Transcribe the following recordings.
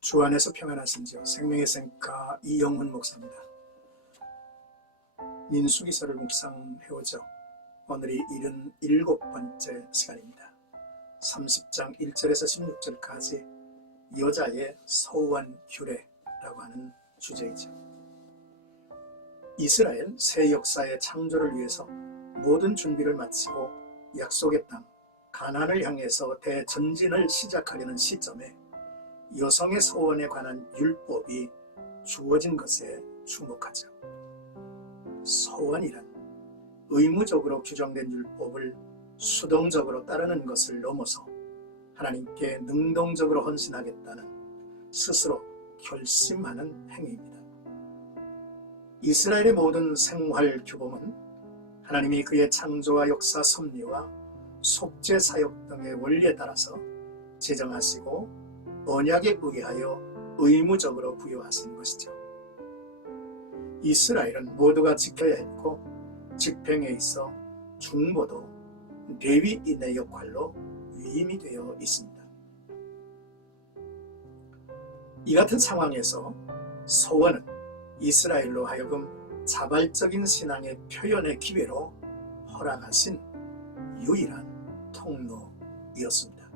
주 안에서 평안하신지요. 생명의 샘가 이영훈 목사입니다. 민수기서를 묵상해오죠. 오늘이 77번째 시간입니다. 30장 1절에서 16절까지 여자의 서원 규례라고 하는 주제이죠. 이스라엘 새 역사의 창조를 위해서 모든 준비를 마치고 약속의 땅 가나안을 향해서 대전진을 시작하려는 시점에 여성의 서원에 관한 율법이 주어진 것에 주목하죠. 서원이란 의무적으로 규정된 율법을 수동적으로 따르는 것을 넘어서 하나님께 능동적으로 헌신하겠다는 스스로 결심하는 행위입니다. 이스라엘의 모든 생활 규범은 하나님이 그의 창조와 역사 섭리와 속죄 사역 등의 원리에 따라서 제정하시고 언약에 의하여 의무적으로 부여하신 것이죠. 이스라엘은 모두가 지켜야 했고 집행에 있어 중보도 레위인의 역할로 위임이 되어 있습니다. 이 같은 상황에서 서원은 이스라엘로 하여금 자발적인 신앙의 표현의 기회로 허락하신 유일한 통로이었습니다.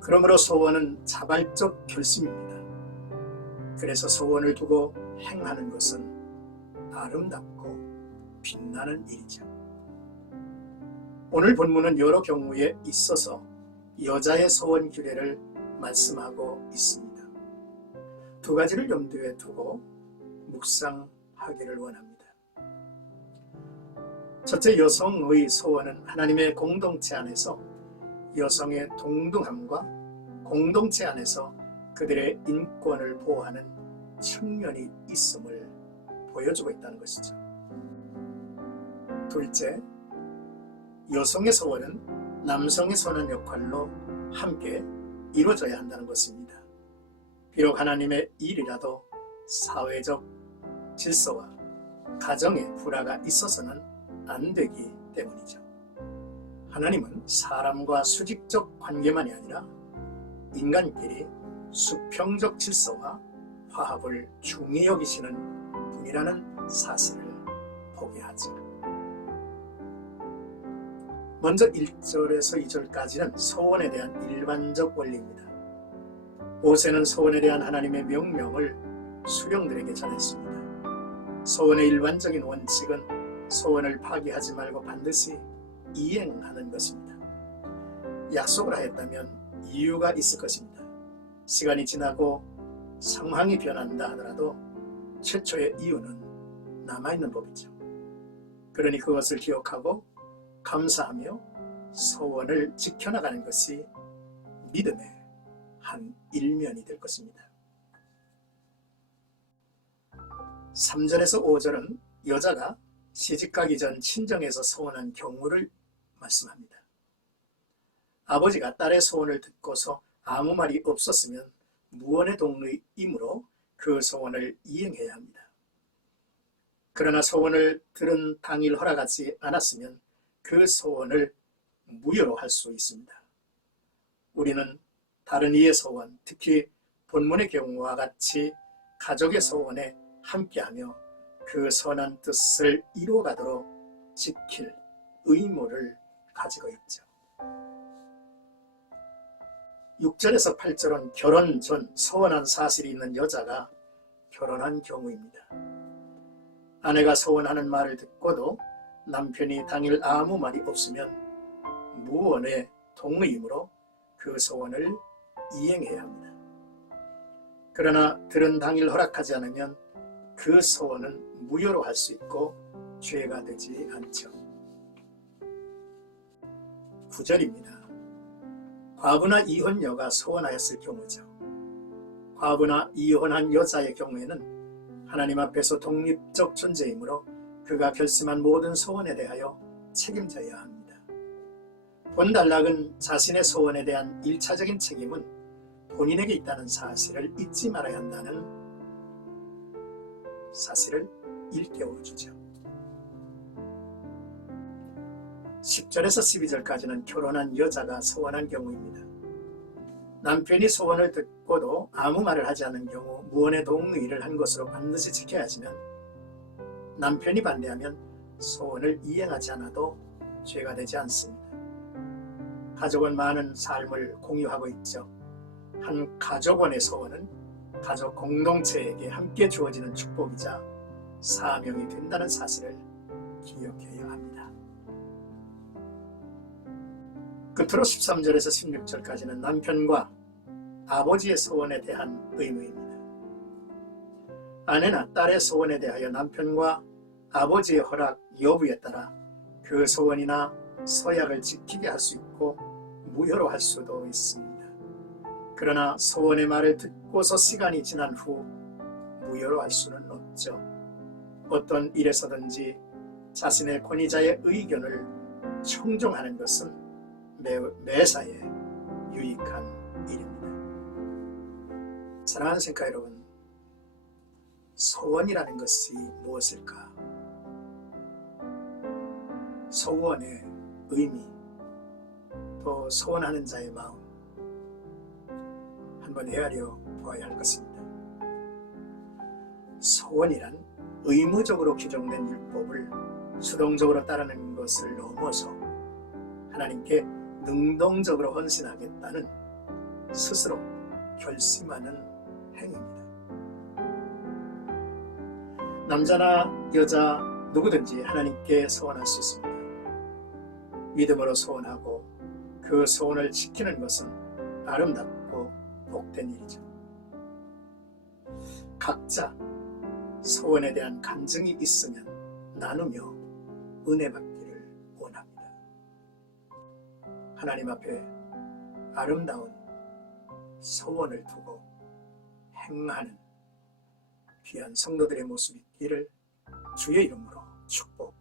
그러므로 서원은 자발적 결심입니다. 그래서 서원을 두고 행하는 것은 아름답고 빛나는 일이죠. 오늘 본문은 여러 경우에 있어서 여자의 서원 규례를 말씀하고 있습니다. 두 가지를 염두에 두고 묵상하기를 원합니다. 첫째, 여성의 서원은 하나님의 공동체 안에서 여성의 동등함과 공동체 안에서 그들의 인권을 보호하는 측면이 있음을 보여주고 있다는 것이죠. 둘째, 여성의 서원은 남성의 선한 역할로 함께 이루어져야 한다는 것입니다. 비록 하나님의 일이라도 사회적 질서와 가정의 불화가 있어서는 안 되기 때문이죠. 하나님은 사람과 수직적 관계만이 아니라 인간끼리 수평적 질서와 화합을 중히 여기시는 분이라는 사실을 보게 하죠. 먼저 1절에서 2절까지는 서원에 대한 일반적 원리입니다. 모세는 서원에 대한 하나님의 명령을 수령들에게 전했습니다. 서원의 일반적인 원칙은 서원을 파기하지 말고 반드시 이행하는 것입니다. 약속을 하였다면 이유가 있을 것입니다. 시간이 지나고 상황이 변한다 하더라도 최초의 이유는 남아있는 법이죠. 그러니 그것을 기억하고 감사하며 서원을 지켜나가는 것이 믿음의 한 일면이 될 것입니다. 3절에서 5절은 여자가 시집가기 전 친정에서 서원한 경우를 말씀합니다. 아버지가 딸의 소원을 듣고서 아무 말이 없었으면 무언의 동의이므로 그 소원을 이행해야 합니다. 그러나 소원을 들은 당일 허락하지 않았으면 그 소원을 무효로 할 수 있습니다. 우리는 다른 이의 소원, 특히 본문의 경우와 같이 가족의 소원에 함께하며 그 선한 뜻을 이루어가도록 지킬 의무를 가지고 있죠. 6절에서 8절은 결혼 전 서원한 사실이 있는 여자가 결혼한 경우입니다. 아내가 서원하는 말을 듣고도 남편이 당일 아무 말이 없으면 무언의 동의이므로 그 서원을 이행해야 합니다. 그러나 들은 당일 허락하지 않으면 그 서원은 무효로 할 수 있고 죄가 되지 않죠. 9절입니다. 과부나 이혼녀가 서원하였을 경우죠. 과부나 이혼한 여자의 경우에는 하나님 앞에서 독립적 존재이므로 그가 결심한 모든 서원에 대하여 책임져야 합니다. 본단락은 자신의 서원에 대한 1차적인 책임은 본인에게 있다는 사실을 잊지 말아야 한다는 사실을 일깨워주죠. 10절에서 12절까지는 결혼한 여자가 서원한 경우입니다. 남편이 소원을 듣고도 아무 말을 하지 않는 경우 무언의 동의를 한 것으로 반드시 지켜야 하지만 남편이 반대하면 소원을 이행하지 않아도 죄가 되지 않습니다. 가족은 많은 삶을 공유하고 있죠. 한 가족원의 소원은 가족 공동체에게 함께 주어지는 축복이자 사명이 된다는 사실을 기억해야 합니다. 끝으로 13절에서 16절까지는 남편과 아버지의 소원에 대한 의무입니다. 아내나 딸의 소원에 대하여 남편과 아버지의 허락 여부에 따라 그 소원이나 서약을 지키게 할 수 있고 무효로 할 수도 있습니다. 그러나 소원의 말을 듣고서 시간이 지난 후 무효로 할 수는 없죠. 어떤 일에서든지 자신의 권위자의 의견을 청종하는 것은 매사에 유익한 일입니다. 사랑하는 생각 여러분, 소원이라는 것이 무엇일까? 소원의 의미, 또 소원하는 자의 마음, 한번 헤아려 보아야 할 것입니다. 소원이란 의무적으로 규정된 율법을 수동적으로 따르는 것을 넘어서 하나님께 능동적으로 헌신하겠다는 스스로 결심하는 행위입니다. 남자나 여자 누구든지 하나님께 소원할 수 있습니다. 믿음으로 소원하고 그 소원을 지키는 것은 아름답고 복된 일이죠. 각자 소원에 대한 간증이 있으면 나누며 은혜 받기를 원합니다. 하나님 앞에 아름다운 소원을 두고 행하는 귀한 성도들의 모습이 있기를 주의 이름으로 축복합니다.